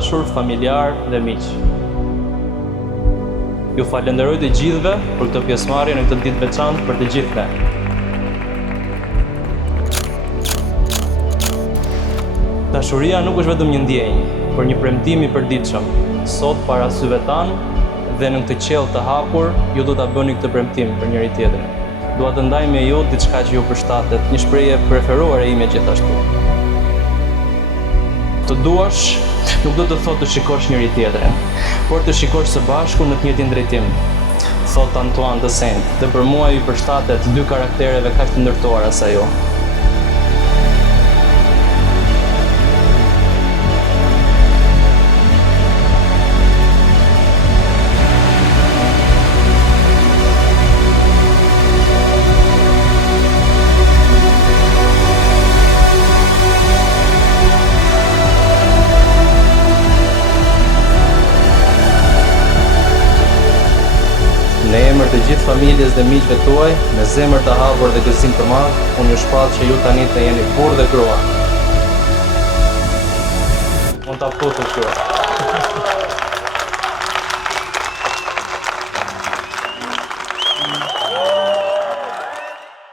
dashur, familjar dhe miq. Ju falenderoj të gjithëve për këtë pjesëmarrje në këtë ditë veçantë për të gjithë ne. Dashuria nuk është vetëm një ndjenjë, por një premtim i përditshëm. Sot para syve tanë dhe në këtë qiell të hapur, ju do ta bëni këtë premtim për njëri tjetrin. Dua të ndaj me ju diçka që ju përshtatet, një shprehje preferuare ime gjithashtu. Të duash nuk do të thotë të shikosh njëri tjetrin, por të shikosh së bashku në të njëjtin drejtim, thot Antoine de Saint, dhe për mua i përshtatet dy karaktereve kaq të ndërtuara sa ju. Në emër të gjithë familjes dhe miqve tuaj, me zemër të hapur dhe gëzim të madh, unë ju shpall që ju tani të jeni burr dhe grua. Mund ta futesh ju.